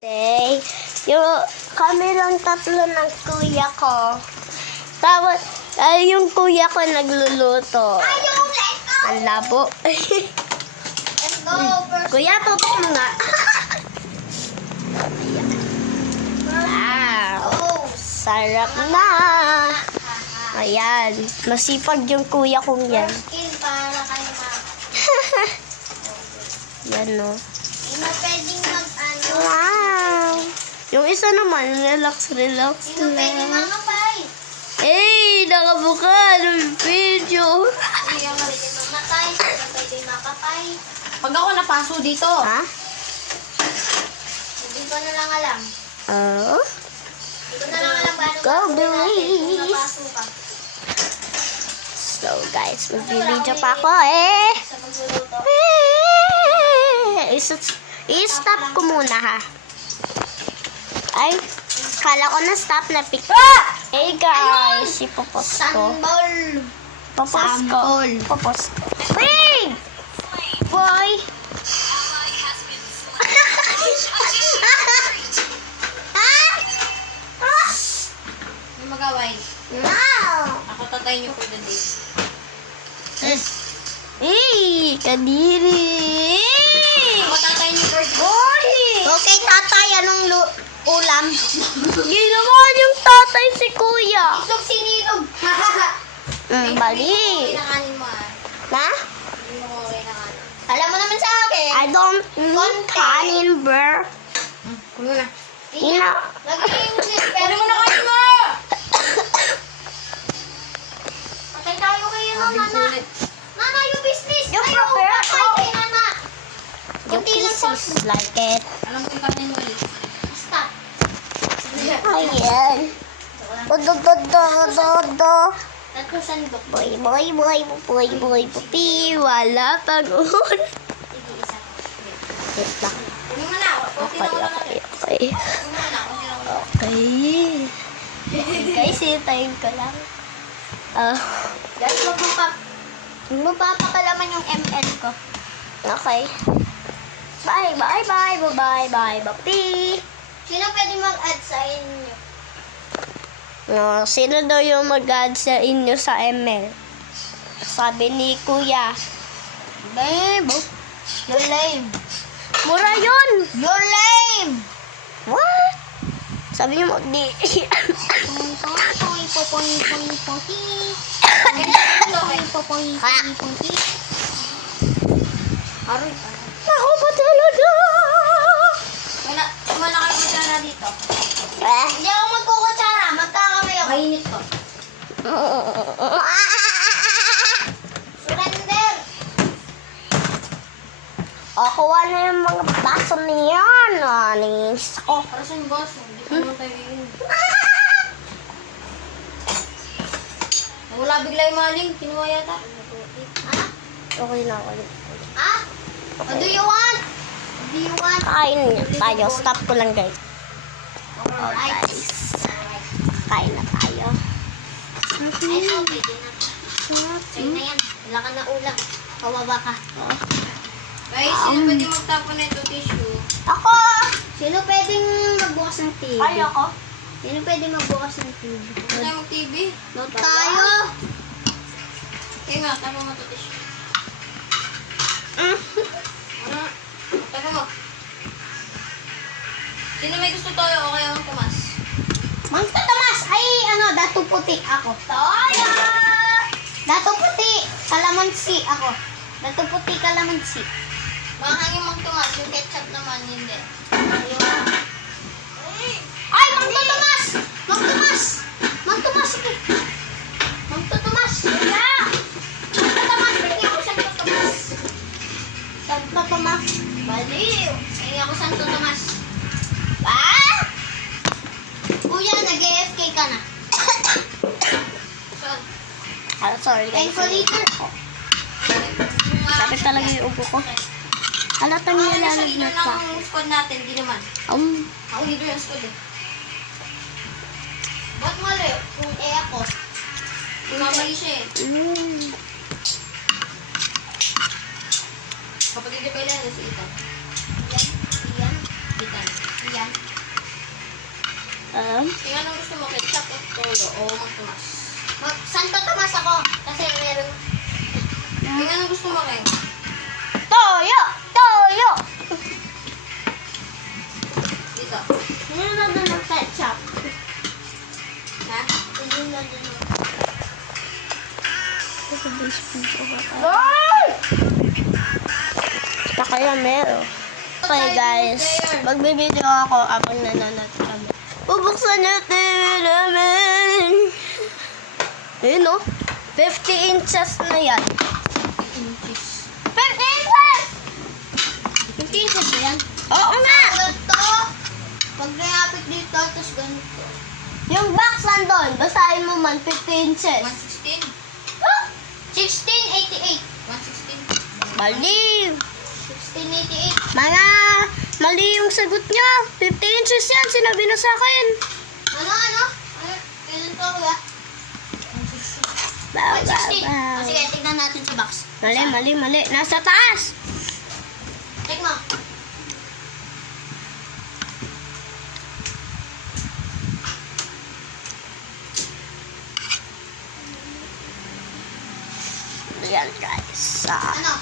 Day, kami lang tatlo ng kuya ko. Tapos, yung kuya ko nagluluto. Ang labo. Let's go. Kuya, tutok mo nga. Wow, sarap na. Ayan, masipag yung kuya kong yan. Skin para kay ma. Yan, no. Hindi na pwedeng mag-ano. Wow. Yung isa naman, relax Hindi na pwedeng lang. mangapay. Eh, nakabuka ng video. Hindi na pwedeng mamatay. Hindi na pwedeng makapay. Pag ako napaso dito, Ha? Hindi ko na lang alam. Oh? Hindi ko na lang alam paano Go, gagawin natin Billy. kung napaso ka. So, guys, magbibideo pa ako eh. Sa magluluto. I-stop ko muna ha. Ay, kala ko na stop na pick. Hey guys, ipopost ko. Sambol. Popost ko. Popost ko. Wait! Boy! may magaway. Wow! Ako tatay niyo for the day. Hey, kadiri! Ako tatay niyo for the day. Boy! Okay, tatay, anong ulam? Ginawa yung tatay si kuya. Itlog sinilog. Mali. Kinakanin mo ah. Na? Hindi mo kinakanin. Alam mo naman sa akin. I don't need kanin, bro. Kulo na. Ina. Lagyan yung zip. Kulo mo na kayo mo! Patay tayo kayo ng nana. Nana, yung business. Yung Ayaw, prepare patay ko. kay nana. Yung Kunti lang po. pieces like it. Alam ko yung kanin mo ulit. Stop. Ayan. Do. Tatlong sandok. Boy, pupi. Wala pang un. Sige, isa. Wait lang. Kulo mo na. Kunti lang wala natin. Okay. Kulo mo na. Kunti lang wala. Okay. Guys, hintayin ko lang. Guys, magpapakalaman yung ML ko. Okay. Bye, pupi. Sino pwede mag-add sa inyo? No, sino daw yung mag-add sa inyo sa ML? Sabi ni Kuya. Babe. You're lame. Mura yun! You're lame! What? Sabi niyo mo, di. Aroy. Ako ba talaga? Kumana kayo kutsara dito. Hindi ako magkukutsara. Magkakamay ako. Mainit to. Surrender. Kuha na yung mga baso niyan. Anis ako. Para sa yung boss. Hindi ko naman tayo yun. Wala bigla yung maling. Kinuha yata. Okay na ako. Ah? What do you want? What do you want? Kain na tayo. Stop ko lang, guys. Alright. Kain na tayo. Ay, okay. Di na. Sa'yo na yan. Wala ka na ulam. Kawawa ka. Guys, sino pwede magtapon na ito tissue? Ako! Sino pwedeng magbukas ng TV? Ako? Sino pwedeng magbukas ng TV? Huwag tayo mag-TV. Load tayo. Kaya nga, tapon mo ito tissue. Ano? Tapon mo. Sino may gusto tayo o kaya ang tumas? Mangta Tomas! Ay, dato puti ako. Toyo! Dato puti, kalamansi ako. Dato puti, kalamansi. Mahangin mang tumas, yung ketchup naman hindi. Ay, Mangta Tomas! Mangta Tomas! Mangta Tomas! Mangta Tomas! Wala! Mangta Tomas! Balik ako Santo Tomas. Santo Tomas. Baliw! Balik ako Santo Tomas. Ah! Kuya, nag-AFK ka na. Sorry, guys. Thank you later. Sabi talaga yung upo ko. Halata niya Sa lalaglag leader pa. ng squad natin, di naman. Ako leader ng squad eh. Ba't mali? Kung ako. Mamali siya eh. Kapatid ni Bella, si Ethan. Yan. Yan. Ethan. Yan. yan? Tingnan ang gusto mo, ketchup o toyo o magtumas. Santo Tomas ako. Kasi meron. Tingnan ang gusto mo, Ken. Toyo! Toyo! Dito. Hindi na doon ng ketchup. Ha? Hindi na din. Basta kaya meron. Okay guys, magbibideo ako habang nanonood kami. Bubuksan natin namin. Ayun no? 50 inches na yan. 50 inches! 50 inches ba yan? Oo nga! Ganito. Pag nayapit dito, tapos ganito. Yung box nandun, basahin mo man 50 inches. 116. Huh? 1688. 116. Mali! 1688. Mga mali yung sagot niya. 50 inches yan, sinabi na sa akin. Ano? Kailan to, kuya? Baw, 116. baw. O sige, tignan natin sa box. Mali. Nasa taas. Check mo. Ayan guys. Ano?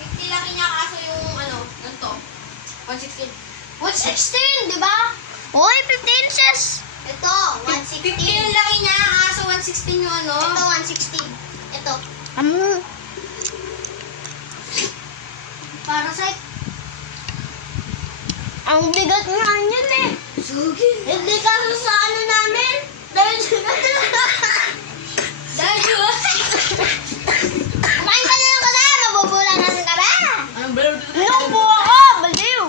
50 laki niya kaso yung ano, ganito. 116. 116, di ba? Uy, 50 inches. Ito, 50 yung 116. laki niya kaso 116 yung ano. Ito, 116. Ito. Para sa... Ang bigat nga yun eh. Sugi. Hindi ka sa ano namin. Dahil Dahil Kumain ka na lang kasi, mabubulanan ka ba? Anong blur? Naku ako, baliw.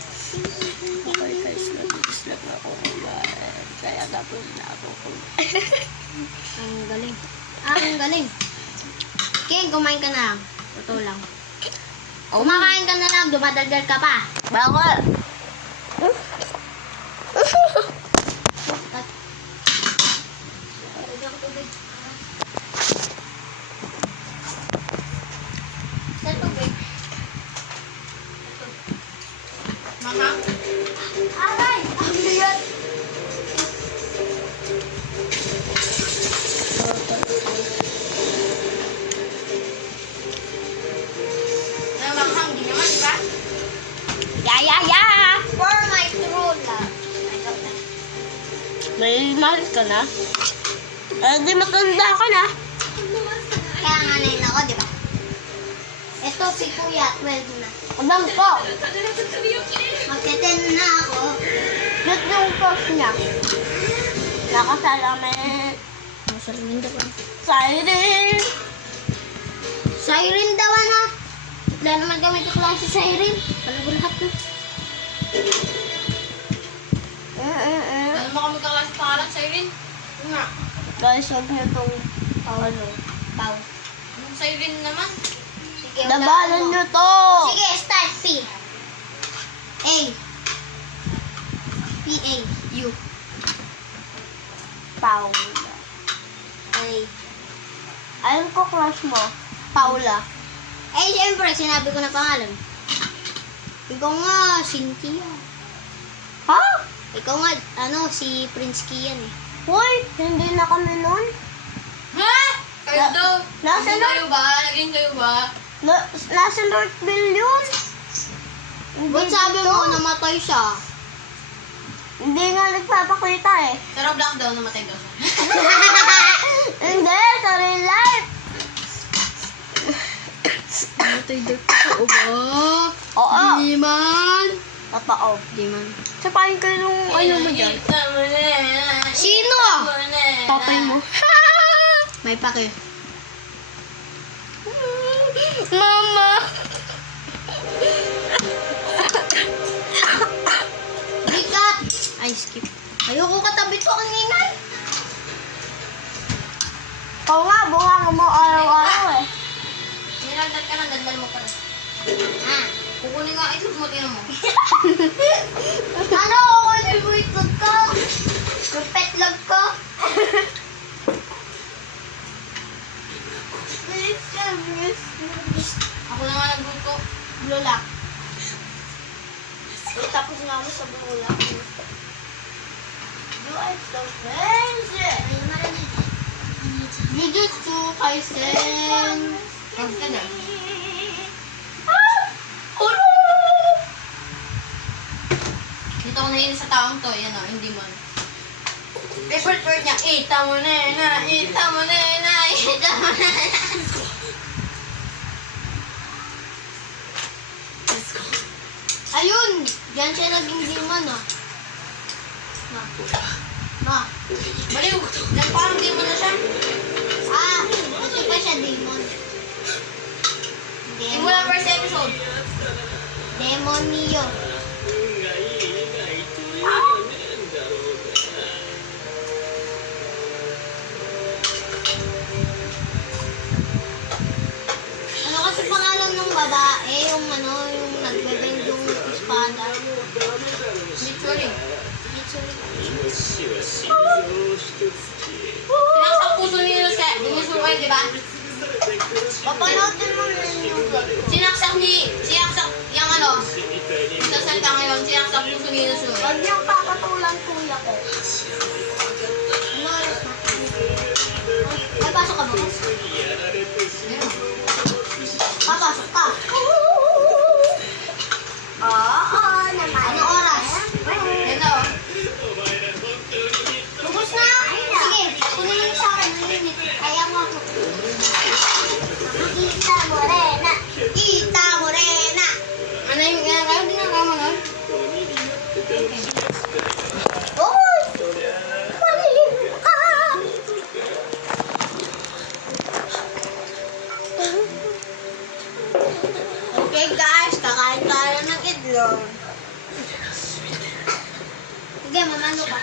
Okay guys, nag-dislike na ako kumain. Kaya tapos na ako kumain. Ang galing. Ang galing. King, kumain ka na lang. Totoo lang. Kumakain ka na lang, dumadaldal ka pa. Bakit? Sa tubig. Mama? Aray! Ang bigat! Ano maghang? Di naman, di ba? Ya! For my true love. May mahal ka na? Di matanda ka na. Kaya nga nain ako, di ba? Ito si Kuya, 12 na. Abang ko. Magte-10 na ako. Ba't yung post niya? Nakasalamin. Masalamin daw. Siren. Siren daw ano? Wala naman kami kaklase siren. Alam ko lahat na. Ano mo kami kaklase pangalan sa Irene? Yung nga. Guys, huwag niyo itong ano. Pau. Anong sa Irene naman? Sige, Labanan niyo to. Sige, start. P. A. P. A. U. Paula. A. Ayun ko crush mo. Paula. Eh, siyempre, sinabi ko na pangalan. Ikaw nga, Cynthia. Ha? Ikaw nga, si Prince Kian eh. Hoy, hindi na kami nun. Ha? Kayo Na- daw. nasa Naging na? kayo ba? Naging kayo ba? Nasa Northville yun. Ba't sabi mo namatay siya? Hindi nga nagpapakita eh. Sa Roblox daw, namatay daw siya. Hindi, sa real life. Namatay daw siya, ba? Oo. Di man. Totoo. Di man. Sapain ko yung ano mo dyan. Sino? Tatay mo. May pake. Mama. Bigat! Ay, skip. Ayoko katabi to ang ingay. Oo nga, bunga mo araw-araw eh. Nirandal ka na, dandal mo pa na. Ah. Kukunin nga itlog mo, tinan mo. Ano ako mo itlog ko? Yung petlog ko? Please ka. Ako na nga nagluto. Lola. Tapos nga ako sa lola. You are so crazy. Jujutsu Kaisen. Tapos ka na. Dito ako nahihin sa taong to. Yan o, hindi mo. Favorite word niya, ita mo na, ita mo na, ita mo na. Ayun! Diyan siya naging demon, ah. Ma. Baliw, parang di mo na siya. Ah, hindi pa siya demon. Simula first episode. Demonio. Ano kasi pangalan ng babae? Yung ano, yung nagbebend yung espada. Literally. Sinaksak puso ni Luz kaya, inusukan, di ba? Papanoodin mo rin yung vlog ko. Sinaksak yung ano, sa salita ngayon, sinaksak puso ni Luz. Huwag niyang papatulang kuya ko. Ano oras na? May pasok ka bukas? Papasok ka. Oo naman. Ano oras? Yan o. Bubos na. Sige, kunin mo sa akin. Malinit. Kaya mo ako. Kita Morena. Kita Morena. Ano yung kayo din ang kama nun? Uy! Malinit ka. Okay guys, kakain tayo ng itlog. Sige, mamano ka.